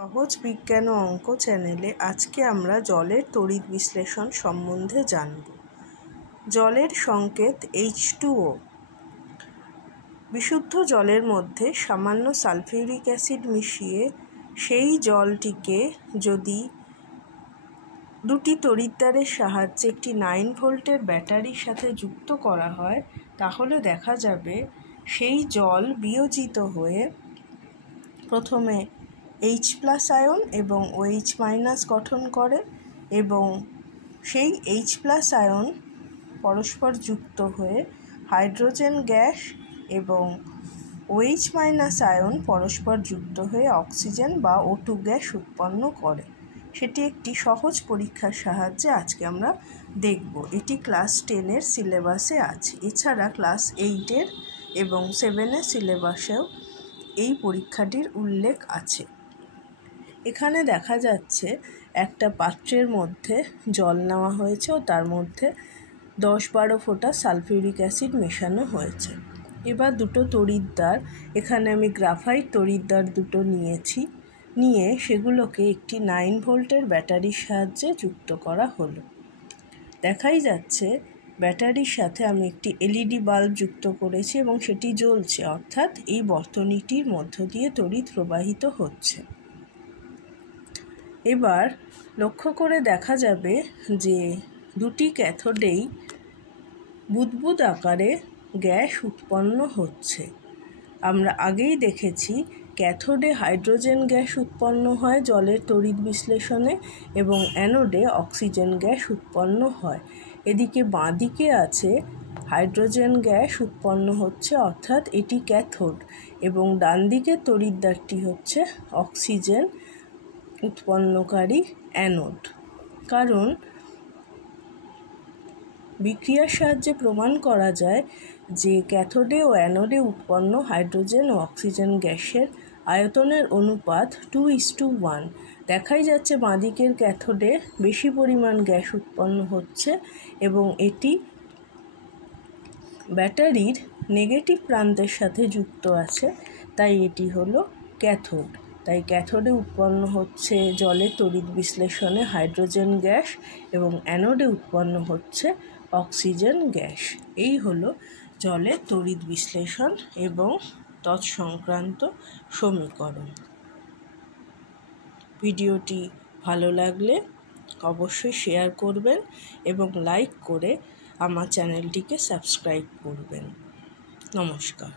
সহজ বিজ্ঞান ও অঙ্ক চ্যানেলে আজকে আমরা জলের তড়িৎ বিশ্লেষণ সম্বন্ধে জানব। জলের সংকেত H2O। বিশুদ্ধ জলের মধ্যে সামান্য সালফিউরিক অ্যাসিড মিশিয়ে সেই জলটিকে যদি দুটি তড়িৎদ্বারের সাহায্যে একটি 9 ভোল্টের ব্যাটারির সাথে যুক্ত করা হয়, তাহলে দেখা যাবে সেই জল বিয়োজিত হয়ে প্রথমে H+ আয়ন এবং OH- গঠন করে এবং সেই H+ আয়ন পরস্পর যুক্ত হয়ে হাইড্রোজেন গ্যাস এবং OH- আয়ন পরস্পর যুক্ত হয়ে অক্সিজেন বা O2 গ্যাস উৎপন্ন করে। সেটি একটি সহজ পরীক্ষার সাহায্যে আজকে আমরা দেখব। এটি ক্লাস 10-এর সিলেবাসে আছে। এছাড়া ক্লাস 8-এর এবং 7-এর সিলেবাসেও এই পরীক্ষাটির উল্লেখ আছে। এখানে দেখা যাচ্ছে একটা পাত্রের মধ্যে জল নেওয়া হয়েছে ও তার মধ্যে 10-12 ফোঁটা সালফিউরিক অ্যাসিড মেশানো হয়েছে। এবার দুটো তড়িৎদ্বার, এখানে আমি গ্রাফাইট তড়িৎদ্বার দুটো নিয়ে সেগুলোকে একটি 9 ভোল্টের ব্যাটারির সাহায্যে যুক্ত করা হলো। দেখাই যাচ্ছে ব্যাটারির সাথে আমি একটি LED বাল্ব যুক্ত করেছি এবং সেটি জ্বলছে, অর্থাৎ এই বর্তনীটির মধ্য দিয়ে তড়িৎ প্রবাহিত হচ্ছে। এবার লক্ষ্য করে দেখা যাবে যে দুটি ক্যাথোডেই বুদবুদ আকারে গ্যাস উৎপন্ন হচ্ছে। আমরা আগেই দেখেছি ক্যাথোডে হাইড্রোজেন গ্যাস উৎপন্ন হয় জলের তড়িৎ বিশ্লেষণে এবং অ্যানোডে অক্সিজেন গ্যাস উৎপন্ন হয়। এদিকে বাঁদিকে আছে হাইড্রোজেন গ্যাস উৎপন্ন হচ্ছে, অর্থাৎ এটি ক্যাথোড, এবং ডান দিকের তড়িৎদ্বারটি হচ্ছে অক্সিজেন উৎপন্নকারী অ্যানোড। কারণ বিক্রিয়ার সাহায্যে প্রমাণ করা যায় যে ক্যাথোডে ও অ্যানোডে উৎপন্ন হাইড্রোজেন ও অক্সিজেন গ্যাসের আয়তনের অনুপাত 2:1। দেখাই যাচ্ছে বাঁদিকের ক্যাথোডে বেশি পরিমাণ গ্যাস উৎপন্ন হচ্ছে এবং এটি ব্যাটারির নেগেটিভ প্রান্তের সাথে যুক্ত আছে, তাই এটি হলো ক্যাথোড। তাই ক্যাথোডে উৎপন্ন হচ্ছে জলের তড়িৎ বিশ্লেষণে হাইড্রোজেন গ্যাস এবং অ্যানোডে উৎপন্ন হচ্ছে অক্সিজেন গ্যাস। এই হলো জলের তড়িৎ বিশ্লেষণ এবং তৎসংক্রান্ত সমীকরণ। ভিডিওটি ভালো লাগলে অবশ্যই শেয়ার করবেন এবং লাইক করে আমার চ্যানেলটিকে সাবস্ক্রাইব করবেন। নমস্কার।